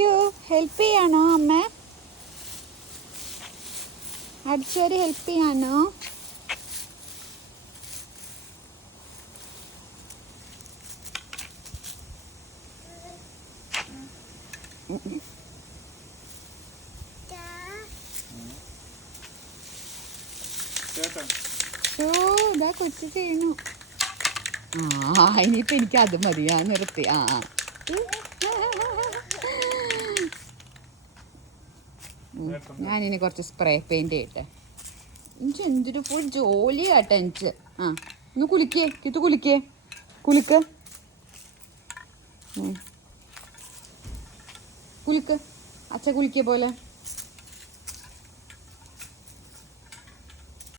U. Help ചെയ്യാണോ അമ്മ? അടിച്ചോരി help ചെയ്യാനോ? ഇതാ കൊച്ചു ചെയ്യണു. ഇനിയിപ്പോൾ എനിക്ക് അത് മതി, ഞാൻ നിർത്തി. ഞാനിനി കുറച്ച് സ്പ്രേ പെയിൻറ് ചെയ്യട്ടെ. എനിക്ക് എന്തൊരു ഫുൾ ജോലിയാട്ടെ എനിക്ക്. ഒന്ന് കുളിക്കേ, ഇത് കുളിക്ക്. കുളിക്ക്, അച്ഛ കുളിക്കേ പോലെ.